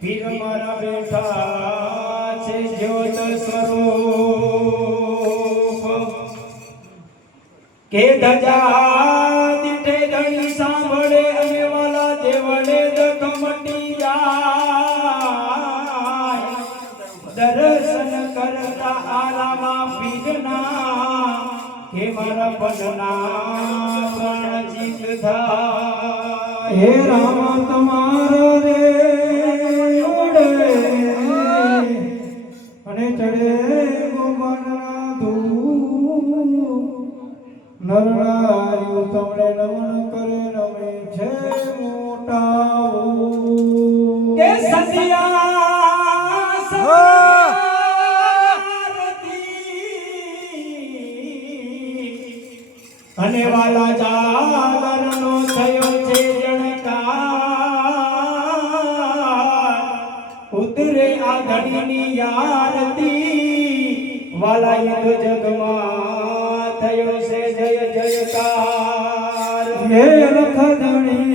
પીર મારા બેઠા છે જ્યોત સ્વરૂપ કે ધજા દીઠે ધણી સાંભળે અને વાલા દેવળે દખમટી જાય દર્શન કરતા આરામા પીરના હે મારા પદના પ્રાણ જીત થાય હે રામ તમારો રે ઓડે અને ચડે ગોમના ધૂ નરનાર્યું તમને નમન કરે રમે છે મોટા કે સદિયા અને વાલા જાગરનો થયો છે જણકાર ઉતરે આ ઘડીની યારતી વાલા યુદ્ધ જગમાં થયો છે જય જયકાર હે લખધણી